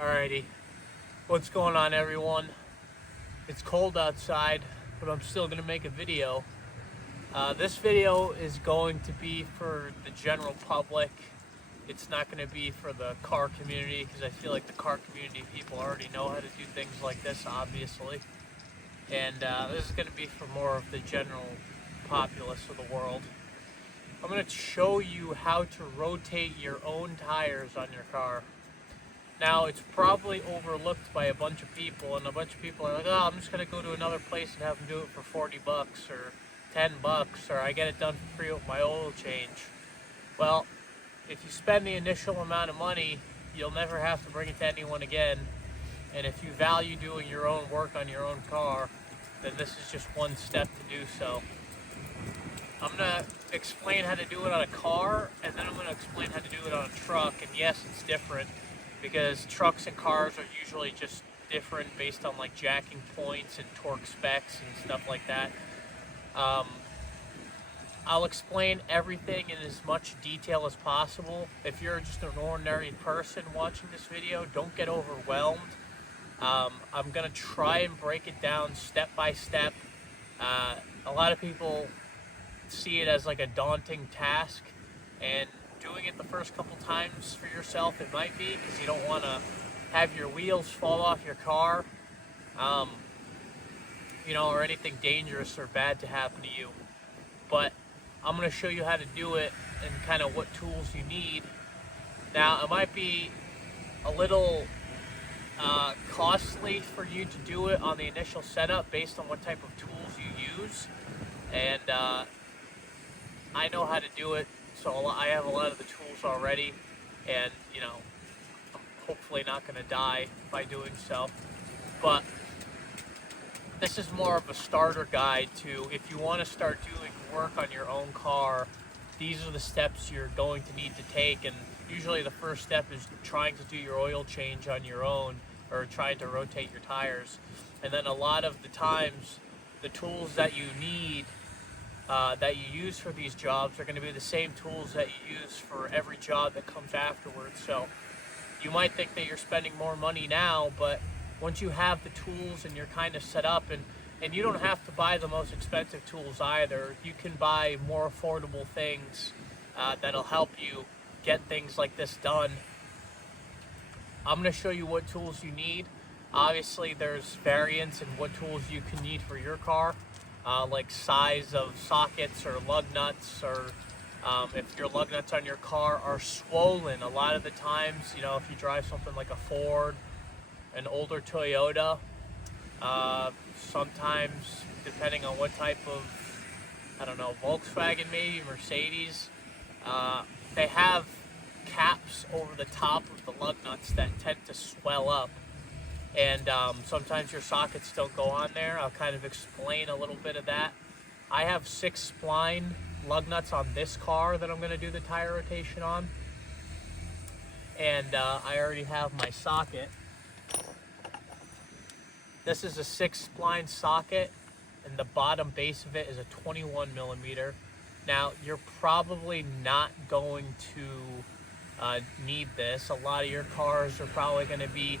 Alrighty, what's going on, everyone? It's cold outside, but I'm still gonna make a video. This video is going to be for the general public. It's not gonna be for the car community because I feel like the car community people already know how to do things like this, obviously. And this is gonna be for more of the general populace of the world. I'm gonna show you how to rotate your own tires on your car. Now, it's probably overlooked by a bunch of people, and a bunch of people are like, oh, I'm just going to go to another place and have them do it for 40 bucks or 10 bucks, or I get it done for free with my oil change. Well, if you spend the initial amount of money, you'll never have to bring it to anyone again. And if you value doing your own work on your own car, then this is just one step to do so. I'm going to explain how to do it on a car, and then I'm going to explain how to do it on a truck. And yes, it's different, because trucks and cars are usually just different based on like jacking points and torque specs and stuff like that. I'll explain everything in as much detail as possible. If you're just an ordinary person watching this video, don't get overwhelmed. I'm going to try and break it down step by step. A lot of people see it as like a daunting task, and doing it the first couple times for yourself, it might be, because you don't want to have your wheels fall off your car, or anything dangerous or bad to happen to you. But I'm going to show you how to do it and kind of what tools you need. Now, it might be a little costly for you to do it on the initial setup based on what type of tools you use, and I know how to do it. So I have a lot of the tools already, and I'm hopefully not going to die by doing so. But this is more of a starter guide to, if you want to start doing work on your own car, these are the steps you're going to need to take. And usually the first step is trying to do your oil change on your own, or trying to rotate your tires. And then a lot of the times, the tools that you need that you use for these jobs are going to be the same tools that you use for every job that comes afterwards. So you might think that you're spending more money now, but once you have the tools and you're kind of set up, and you don't have to buy the most expensive tools either. You can buy more affordable things that'll help you get things like this done. I'm going to show you what tools you need. Obviously, there's variants in what tools you can need for your car. Like size of sockets or lug nuts, or if your lug nuts on your car are swollen. A lot of the times, if you drive something like a Ford, an older Toyota, sometimes depending on what type of, Volkswagen, maybe Mercedes, they have caps over the top of the lug nuts that tend to swell up. And sometimes your sockets don't go on there. I'll kind of explain a little bit of that. I have 6 spline lug nuts on this car that I'm going to do the tire rotation on. And I already have my socket. This is a 6 spline socket, and the bottom base of it is a 21 millimeter. Now, you're probably not going to need this. A lot of your cars are probably going to be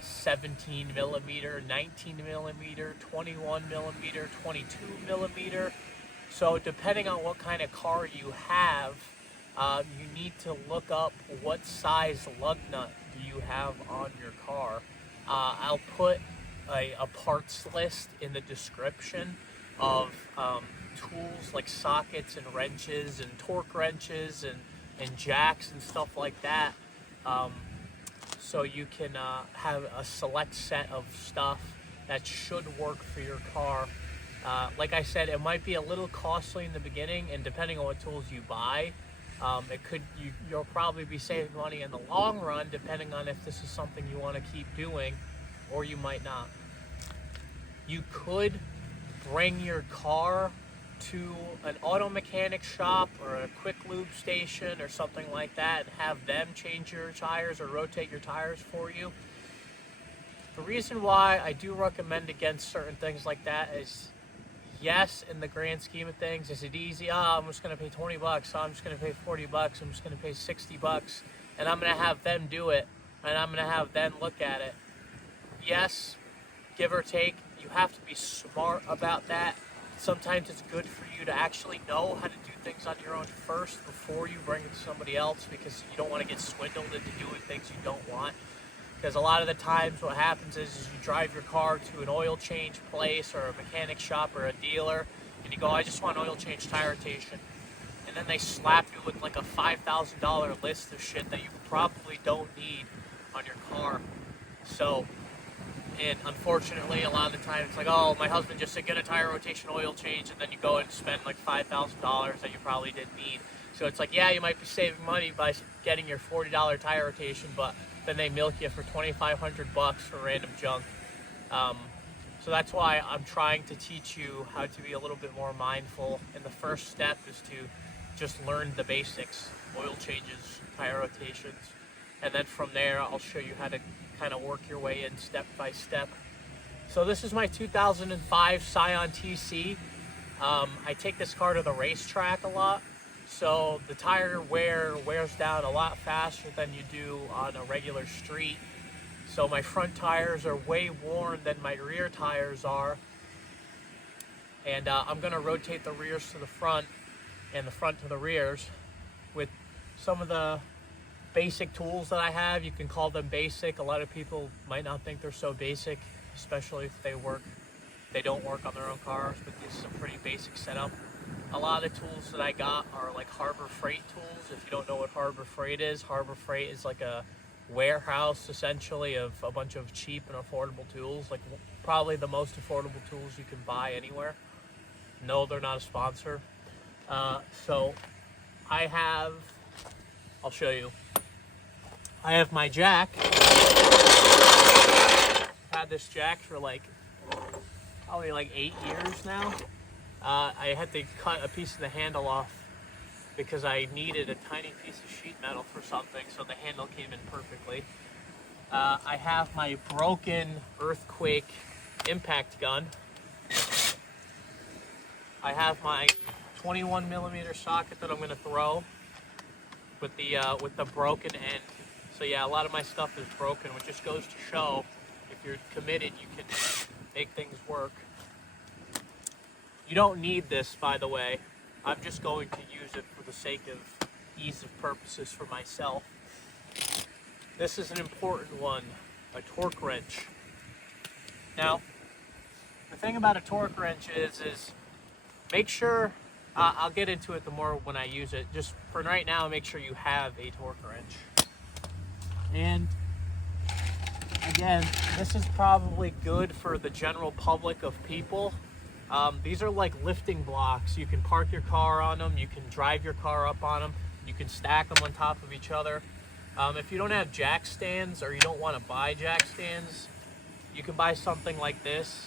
17 millimeter, 19 millimeter, 21 millimeter, 22 millimeter. So depending on what kind of car you have, you need to look up what size lug nut do you have on your car. I'll put a parts list in the description of tools like sockets and wrenches and torque wrenches and jacks and stuff like that. So you can have a select set of stuff that should work for your car. Like I said, it might be a little costly in the beginning, and depending on what tools you buy, you'll probably be saving money in the long run, depending on if this is something you want to keep doing, or you might not. You could bring your car to an auto mechanic shop or a quick lube station or something like that and have them change your tires or rotate your tires for you. The reason why I do recommend against certain things like that is, yes, in the grand scheme of things, is it easy? I'm just going to pay 20 bucks. I'm just going to pay 40 bucks. I'm just going to pay 60 bucks, and I'm going to have them do it. and I'm going to have them look at it. Yes, give or take, you have to be smart about that. Sometimes it's good for you to actually know how to do things on your own first before you bring it to somebody else, because you don't want to get swindled into doing things you don't want. Because a lot of the times what happens is you drive your car to an oil change place or a mechanic shop or a dealer, and you go, I just want oil change, tire rotation. And then they slap you with like a $5,000 list of shit that you probably don't need on your car. So, and unfortunately, a lot of the time it's like, oh, my husband just said get a tire rotation, oil change, and then you go and spend like $5,000 that you probably didn't need. So it's like, yeah, you might be saving money by getting your $40 tire rotation, but then they milk you for $2,500 for random junk. So that's why I'm trying to teach you how to be a little bit more mindful. And the first step is to just learn the basics, oil changes, tire rotations. And then from there, I'll show you how to kind of work your way in step by step. So this is my 2005 Scion TC. I take this car to the racetrack a lot. So the tire wears down a lot faster than you do on a regular street. So my front tires are way worn than my rear tires are. And I'm going to rotate the rears to the front and the front to the rears with some of the basic tools that I have. You can call them basic. A lot of people might not think they're so basic, especially if they don't work on their own cars, but this is a pretty basic setup. A lot of the tools that I got are like Harbor Freight tools. If you don't know what Harbor Freight is like a warehouse essentially of a bunch of cheap and affordable tools, like probably the most affordable tools you can buy anywhere. No, they're not a sponsor. So I'll show you. I have my jack. I've had this jack for probably 8 years now. I had to cut a piece of the handle off because I needed a tiny piece of sheet metal for something, so the handle came in perfectly. I have my broken earthquake impact gun. I have my 21 millimeter socket that I'm going to throw with the broken end. So yeah, a lot of my stuff is broken, which just goes to show if you're committed, you can make things work. You don't need this, by the way. I'm just going to use it for the sake of ease of purposes for myself. This is an important one, a torque wrench. Now, the thing about a torque wrench is make sure, I'll get into it the more when I use it. Just for right now, make sure you have a torque wrench. And again, this is probably good for the general public of people. These are like lifting blocks. You can park your car on them. You can drive your car up on them. You can stack them on top of each other. If you don't have jack stands or you don't want to buy jack stands, you can buy something like this.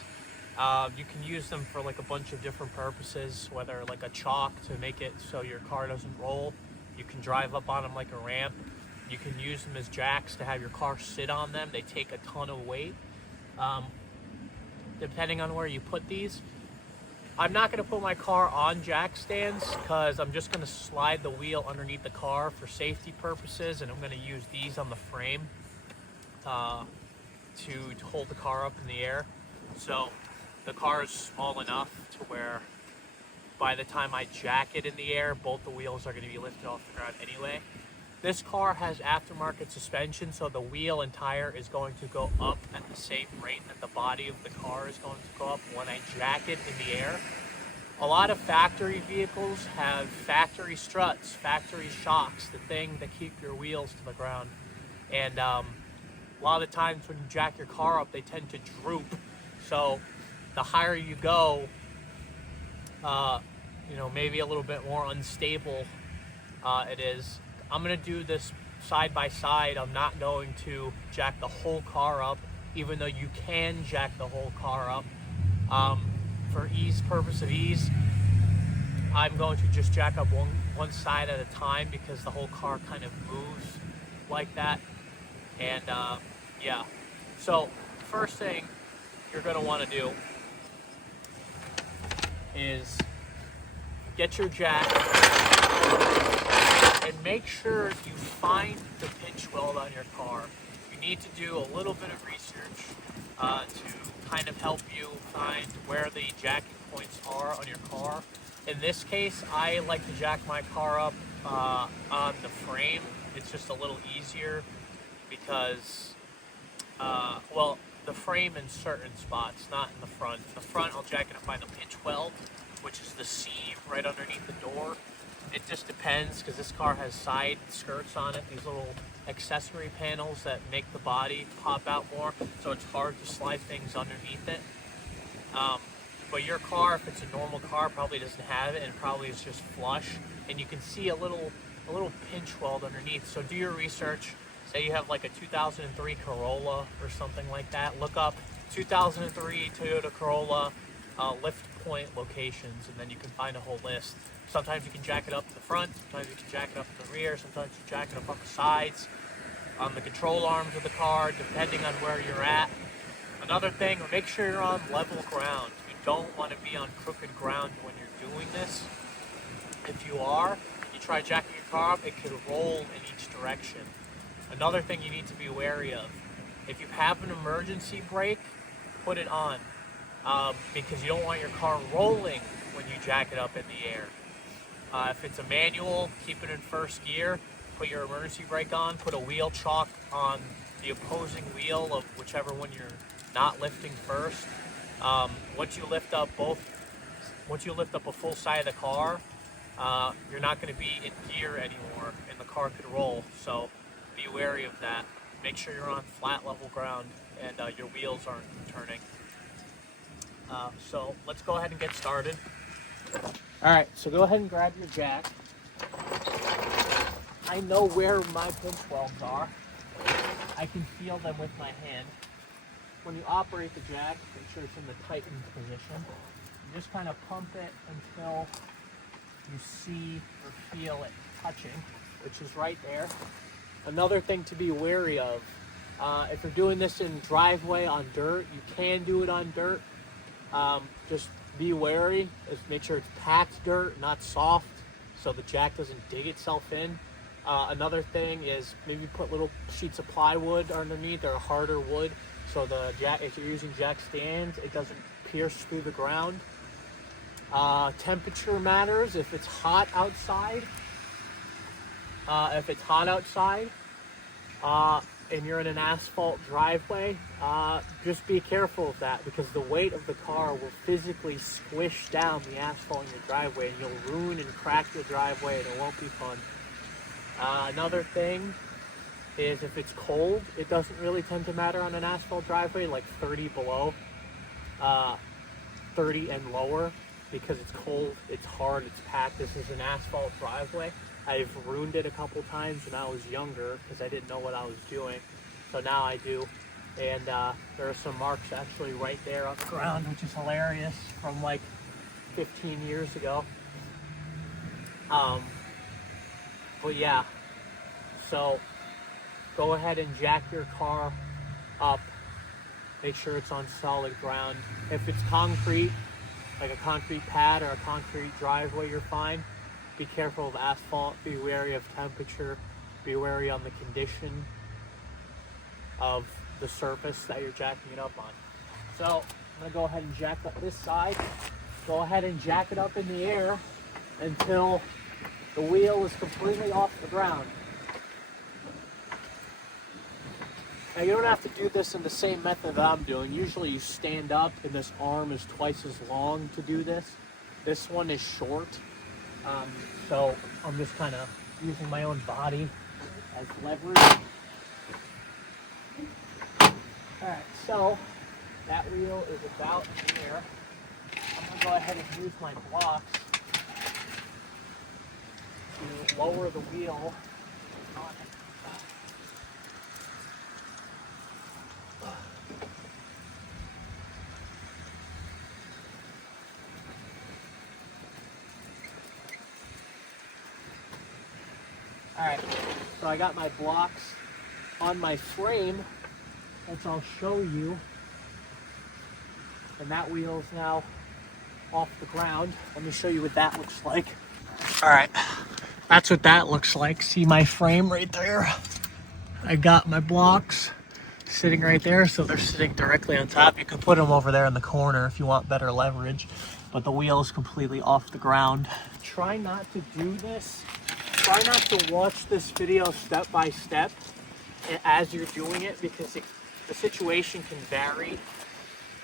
You can use them for like a bunch of different purposes, whether like a chalk to make it so your car doesn't roll. You can drive up on them like a ramp. You can use them as jacks to have your car sit on them. They take a ton of weight. Depending on where you put these. I'm not going to put my car on jack stands because I'm just going to slide the wheel underneath the car for safety purposes, and I'm going to use these on the frame to hold the car up in the air. So the car is small enough to where by the time I jack it in the air, both the wheels are going to be lifted off the ground anyway. This car has aftermarket suspension, so the wheel and tire is going to go up at the same rate that the body of the car is going to go up when I jack it in the air. A lot of factory vehicles have factory struts, factory shocks, the thing that keep your wheels to the ground. And a lot of the times when you jack your car up, they tend to droop. So the higher you go, maybe a little bit more unstable it is. I'm going to do this side by side. I'm not going to jack the whole car up, even though you can jack the whole car up. For purpose of ease, I'm going to just jack up one side at a time because the whole car kind of moves like that. And yeah, so first thing you're going to want to do is get your jack and make sure you find the pinch weld on your car. need to do a little bit of research to kind of help you find where the jacking points are on your car. In this case, I like to jack my car up on the frame. It's just a little easier because, well, the frame in certain spots, not in the front. The front, I'll jack it up by the pinch weld, which is the seam right underneath the door. It just depends because this car has side skirts on it, these little accessory panels that make the body pop out more, so it's hard to slide things underneath it. But your car, if it's a normal car, probably doesn't have it and probably is just flush, and you can see a little pinch weld underneath. So do your research. Say you have like a 2003 Corolla or something like that. Look up 2003 Toyota Corolla lift point locations, and then you can find a whole list. Sometimes you can jack it up to the front, sometimes you can jack it up to the rear, sometimes you jack it up on the sides, on the control arms of the car, depending on where you're at. Another thing, make sure you're on level ground. You don't want to be on crooked ground when you're doing this. If you are, you try jacking your car up, it could roll in each direction. Another thing you need to be wary of, if you have an emergency brake, put it on, because you don't want your car rolling when you jack it up in the air. If it's a manual, keep it in first gear, put your emergency brake on, put a wheel chock on the opposing wheel of whichever one you're not lifting first. Once you lift up a full side of the car, you're not going to be in gear anymore and the car could roll. So be wary of that. Make sure you're on flat level ground and your wheels aren't turning. So let's go ahead and get started. Alright, so go ahead and grab your jack. I know where my pinch welds are. I can feel them with my hand. When you operate the jack, make sure it's in the tightened position. You just kind of pump it until you see or feel it touching, which is right there. Another thing to be wary of, if you're doing this in driveway on dirt, you can do it on dirt. Just be wary. Just make sure it's packed dirt, not soft, so the jack doesn't dig itself in. Another thing is maybe put little sheets of plywood underneath or harder wood, so the jack, if you're using jack stands, it doesn't pierce through the ground. Temperature matters. If it's hot outside, and you're in an asphalt driveway, just be careful of that, because the weight of the car will physically squish down the asphalt in your driveway and you'll ruin and crack your driveway and it won't be fun. Another thing is if it's cold, it doesn't really tend to matter on an asphalt driveway, like 30 below, 30 and lower, because it's cold, it's hard, it's packed. This is an asphalt driveway. I've ruined it a couple times when I was younger because I didn't know what I was doing. So now I do. And there are some marks actually right there on the ground, which is hilarious, from like 15 years ago. But yeah, so go ahead and jack your car up. Make sure it's on solid ground. If it's concrete, like a concrete pad or a concrete driveway, you're fine. Be careful of asphalt, be wary of temperature, be wary on the condition of the surface that you're jacking it up on. So I'm gonna go ahead and jack up this side. Go ahead and jack it up in the air until the wheel is completely off the ground. Now you don't have to do this in the same method that I'm doing. Usually you stand up and this arm is twice as long to do this. This one is short. So I'm just kind of using my own body as leverage. Alright, so that wheel is about here. I'm going to go ahead and use my blocks to lower the wheel on it. Alright, so I got my blocks on my frame, which I'll show you. And that wheel is now off the ground. Let me show you what that looks like. Alright, that's what that looks like. See my frame right there? I got my blocks sitting right there, so they're sitting directly on top. You can put them over there in the corner if you want better leverage, but the wheel is completely off the ground. Try not to do this. Try not to watch this video step by step as you're doing it, because the situation can vary.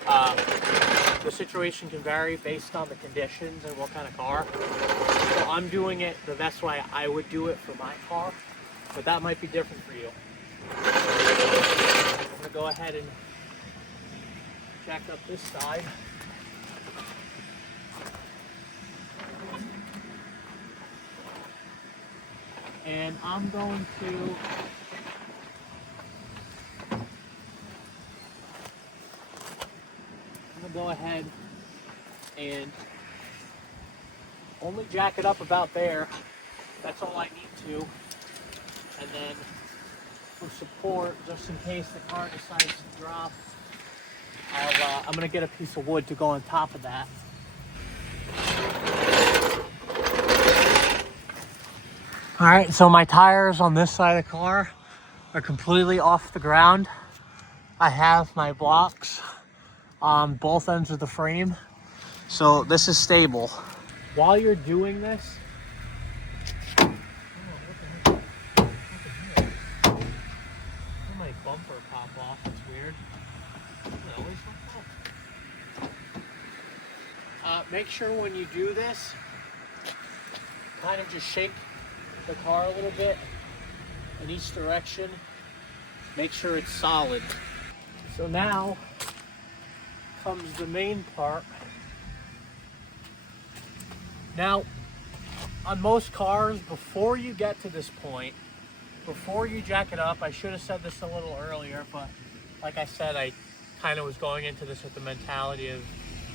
The situation can vary based on the conditions and what kind of car. So I'm doing it the best way I would do it for my car, but that might be different for you. I'm gonna go ahead and jack up this side. And I'm going to go ahead and only jack it up about there. That's all I need to. And then for support, just in case the car decides to drop, I'm gonna get a piece of wood to go on top of that. All right, so my tires on this side of the car are completely off the ground. I have my blocks on both ends of the frame, so this is stable. While you're doing this, my bumper pop off. It's weird. It always make sure when you do this, kind of just shake the car a little bit in each direction. Make sure it's solid. So now comes the main part. Now, on most cars, before you get to this point, before you jack it up, I should have said this a little earlier, but like I said, I kind of was going into this with the mentality of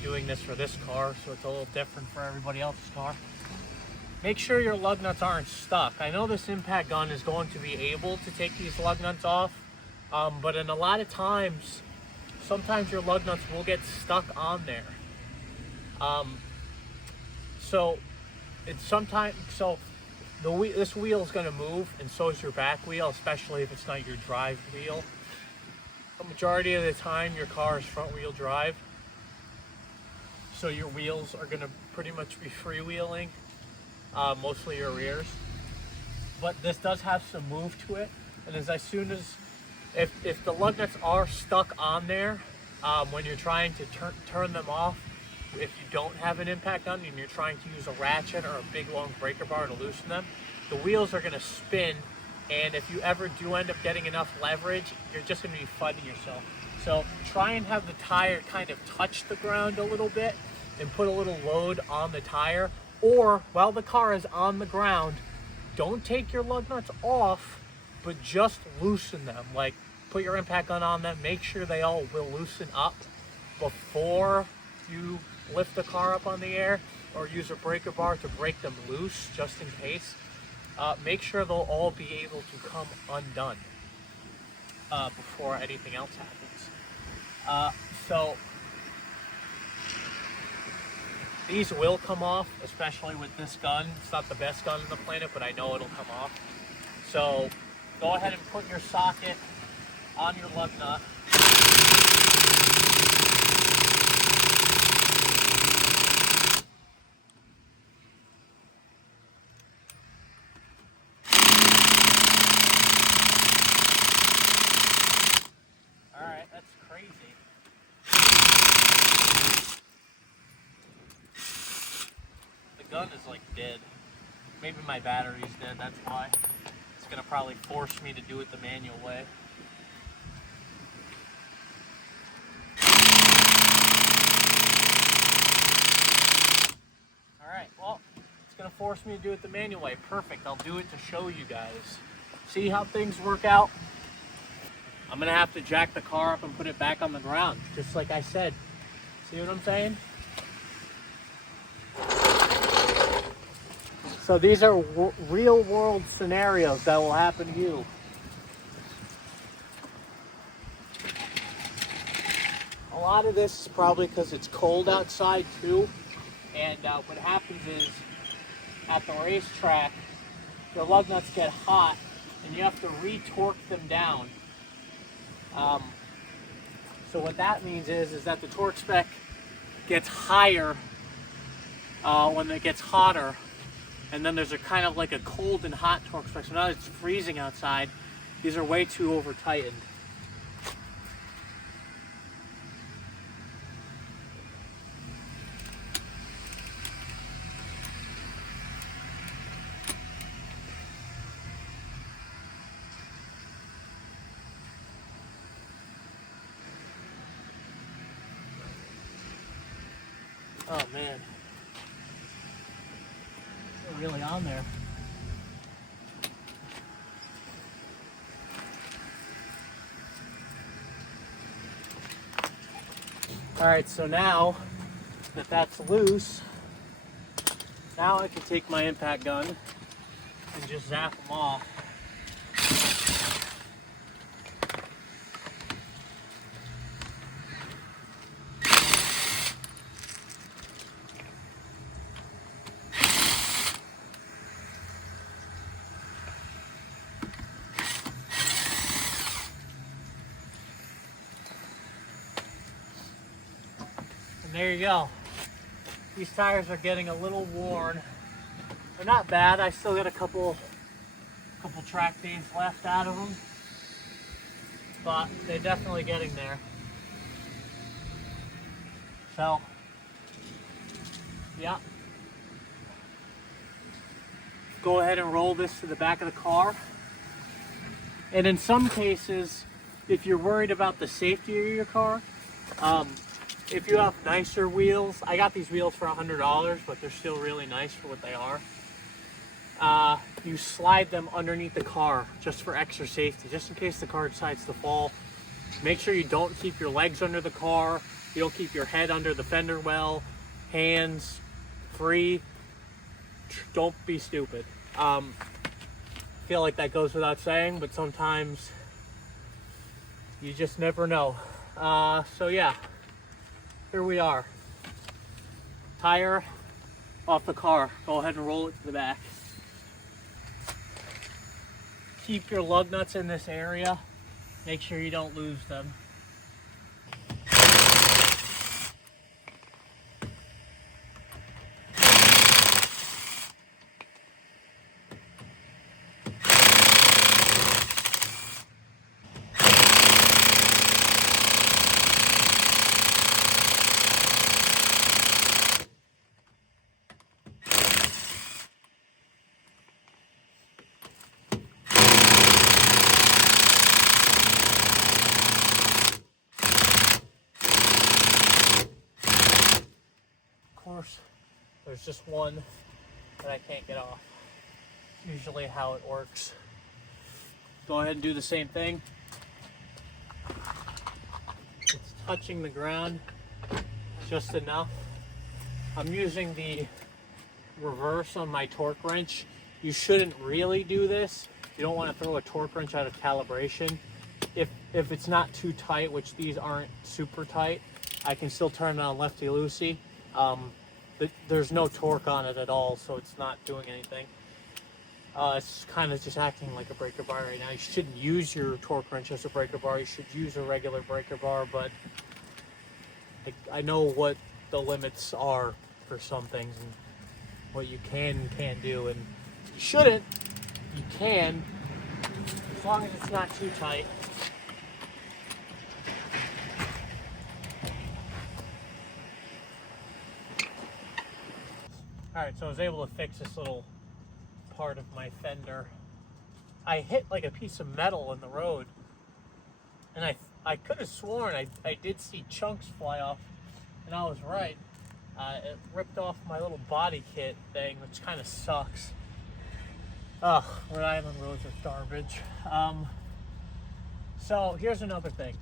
doing this for this car, so it's a little different for everybody else's car. Make sure your lug nuts aren't stuck. I know this impact gun is going to be able to take these lug nuts off, but in a lot of times, sometimes your lug nuts will get stuck on there. So this wheel is going to move, and so is your back wheel, especially if it's not your drive wheel. The majority of the time, your car is front wheel drive, so your wheels are going to pretty much be freewheeling, mostly your rears. But this does have some move to it, and as soon as if the lug nuts are stuck on there, when you're trying to turn them off, if you don't have an impact gun and you're trying to use a ratchet or a big long breaker bar to loosen them, the wheels are going to spin, and if you ever do end up getting enough leverage, you're just going to be fighting yourself. So try and have the tire kind of touch the ground a little bit and put a little load on the tire, or while the car is on the ground, don't take your lug nuts off, but just loosen them. Like, put your impact gun on them, make sure they all will loosen up before you lift the car up on the air, or use a breaker bar to break them loose just in case. Make sure they'll all be able to come undone before anything else happens. So these will come off, especially with this gun. It's not the best gun on the planet, but I know it'll come off. So go ahead and put your socket on your lug nut. Alright, that's crazy. The gun is like dead. Maybe my battery's dead, that's why. It's gonna probably force me to do it the manual way. Alright, well, it's gonna force me to do it the manual way. Perfect, I'll do it to show you guys. See how things work out? I'm gonna have to jack the car up and put it back on the ground, just like I said. See what I'm saying? So these are real world scenarios that will happen to you. A lot of this is probably because it's cold outside too. And what happens is, at the racetrack, the lug nuts get hot and you have to re-torque them down. Um, so what that means is that the torque spec gets higher when it gets hotter, and then there's a kind of like a cold and hot torque spec. So now it's freezing outside. These are way too over tightened. Oh man, they're really on there. All right, so now that that's loose, now I can take my impact gun and just zap them off. There you go. These tires are getting a little worn. They're not bad. I still got a couple track days left out of them, but they're definitely getting there. So, yeah. Go ahead and roll this to the back of the car. And in some cases, if you're worried about the safety of your car, if you have nicer wheels, I got these wheels for $100, but they're still really nice for what they are. You slide them underneath the car just for extra safety, just in case the car decides to fall. Make sure you don't keep your legs under the car. You don't keep your head under the fender well, hands free. Don't be stupid. Feel like that goes without saying, but sometimes you just never know. So yeah. Here we are. Tire off the car. Go ahead and roll it to the back. Keep your lug nuts in this area. Make sure you don't lose them. Course, there's just one that I can't get off. Usually how it works. Go ahead and do the same thing. It's touching the ground just enough. I'm using the reverse on my torque wrench. You shouldn't really do this. You don't want to throw a torque wrench out of calibration. If it's not too tight, which these aren't super tight, I can still turn it on lefty-loosey. There's no torque on it at all, so it's not doing anything. It's kind of just acting like a breaker bar right now. You shouldn't use your torque wrench as a breaker bar. You should use a regular breaker bar, but I know what the limits are for some things and what you can and can't do. And you shouldn't. You can, as long as it's not too tight. Alright, so I was able to fix this little part of my fender. I hit like a piece of metal in the road, and I could have sworn I did see chunks fly off, and I was right. It ripped off my little body kit thing, which kind of sucks. Ugh, Rhode Island roads are garbage. So here's another thing.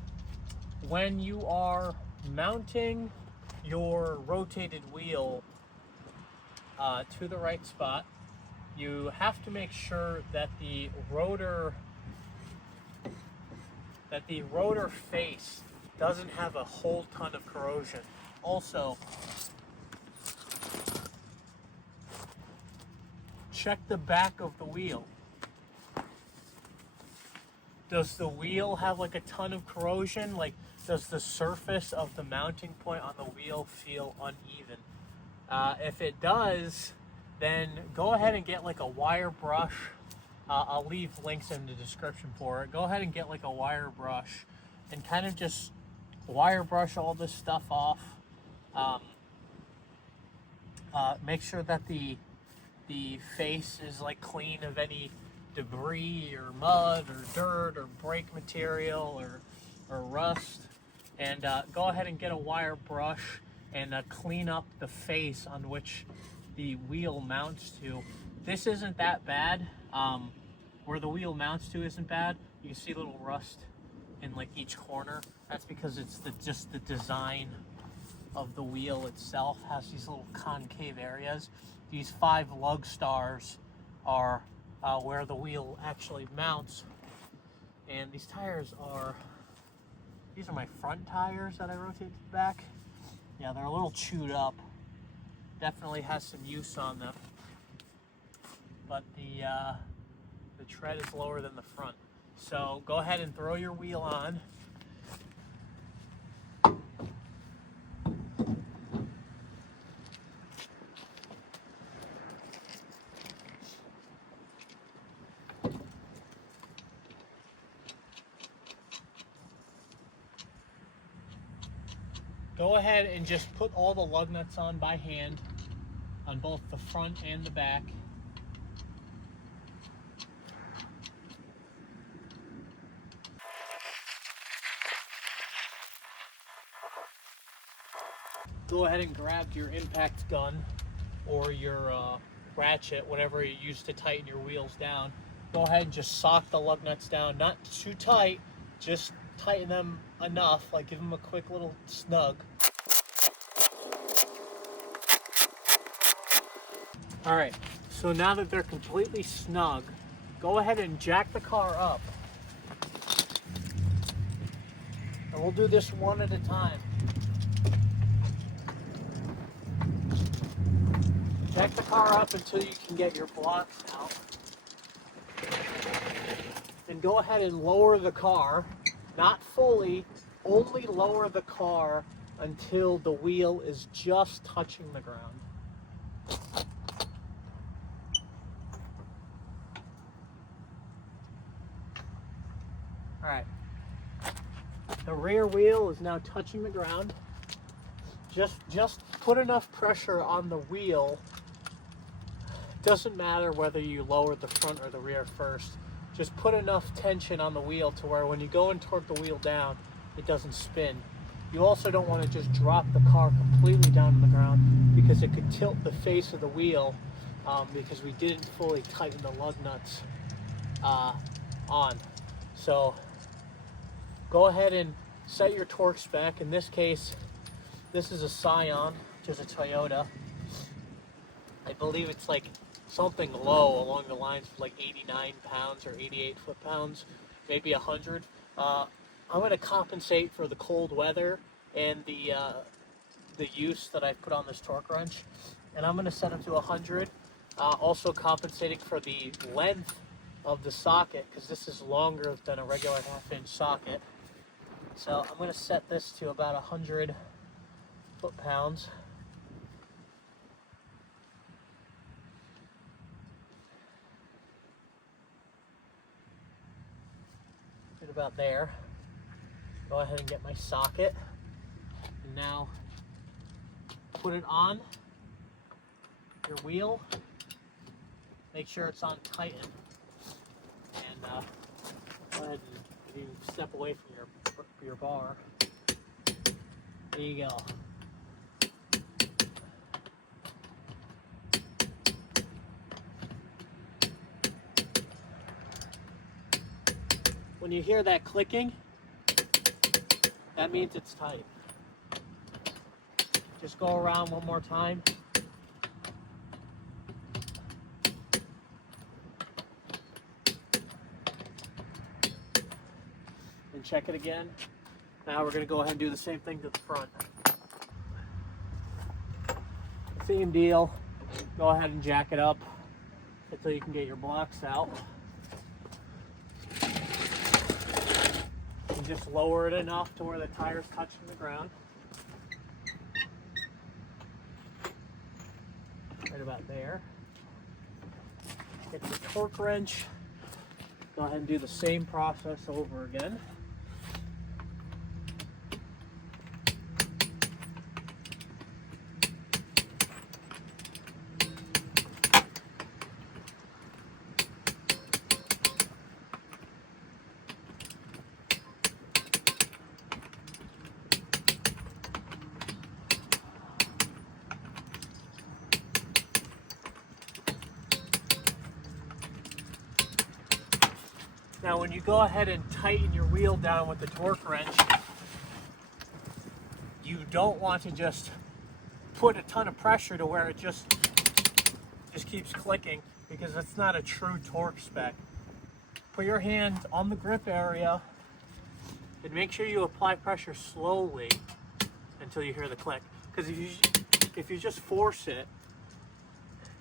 When you are mounting your rotated wheel to the right spot, you have to make sure that the rotor face doesn't have a whole ton of corrosion. Also, check the back of the wheel. Does the wheel have like a ton of corrosion? Like, does the surface of the mounting point on the wheel feel uneven? If it does, then go ahead and get like a wire brush. I'll leave links in the description for it. Go ahead and get like a wire brush and kind of just wire brush all this stuff off. Make sure that the face is like clean of any debris or mud or dirt or brake material or rust. And go ahead and get a wire brush and clean up the face on which the wheel mounts to. This isn't that bad. Where the wheel mounts to isn't bad. You can see a little rust in like each corner. That's because it's just the design of the wheel itself has these little concave areas. These 5 lug stars are where the wheel actually mounts. And these tires are, these are my front tires that I rotated back. Yeah, they're a little chewed up. Definitely has some use on them. But the tread is lower than the front. So go ahead and throw your wheel on. Go ahead and just put all the lug nuts on by hand on both the front and the back. Go ahead and grab your impact gun or your ratchet, whatever you use to tighten your wheels down. Go ahead and just sock the lug nuts down, not too tight, just tighten them enough, like give them a quick little snug. All right, so now that they're completely snug, go ahead and jack the car up. And we'll do this one at a time. Jack the car up until you can get your blocks out. And go ahead and lower the car, not fully, only lower the car until the wheel is just touching the ground. All right, the rear wheel is now touching the ground. Just put enough pressure on the wheel. Doesn't matter whether you lower the front or the rear first. Just put enough tension on the wheel to where when you go and torque the wheel down, it doesn't spin. You also don't want to just drop the car completely down to the ground because it could tilt the face of the wheel because we didn't fully tighten the lug nuts on. So go ahead and set your torque spec. In this case, this is a Scion, which is a Toyota. I believe it's like something low along the lines of like 89 pounds or 88 foot-pounds, maybe 100. I'm going to compensate for the cold weather and the use that I've put on this torque wrench, and I'm going to set them to 100. Also compensating for the length of the socket, because this is longer than a regular half-inch socket. So I'm going to set this to about 100 foot-pounds. Right about there. Go ahead and get my socket. And now put it on your wheel. Make sure it's on tighten. And go ahead and if you step away from your bar. There you go. When you hear that clicking, that means it's tight. Just go around one more time. And check it again. Now we're going to go ahead and do the same thing to the front. Same deal. Go ahead and jack it up until you can get your blocks out. and just lower it enough to where the tire's touching the ground. Right about there. Get the torque wrench. Go ahead and do the same process over again. Now when you go ahead and tighten your wheel down with the torque wrench, you don't want to just put a ton of pressure to where it just keeps clicking, because that's not a true torque spec. Put your hand on the grip area and make sure you apply pressure slowly until you hear the click. Because if you just force it,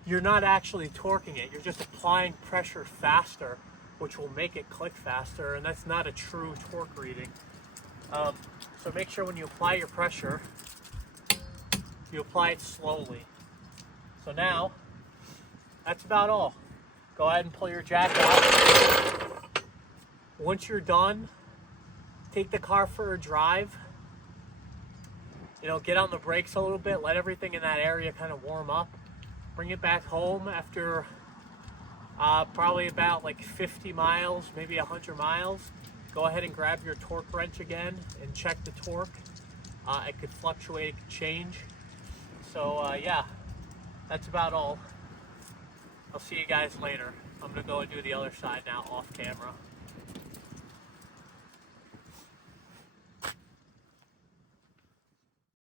you're not actually torquing it, you're just applying pressure faster, which will make it click faster, and that's not a true torque reading. So make sure when you apply your pressure, you apply it slowly. So now, that's about all. Go ahead and pull your jack out. Once you're done, take the car for a drive. You know, get on the brakes a little bit, let everything in that area kind of warm up. Bring it back home after probably about like 50 miles, maybe 100 miles. Go ahead and grab your torque wrench again and check the torque. It could fluctuate, it could change. So yeah, that's about all. I'll see you guys later. I'm gonna go and do the other side now off camera.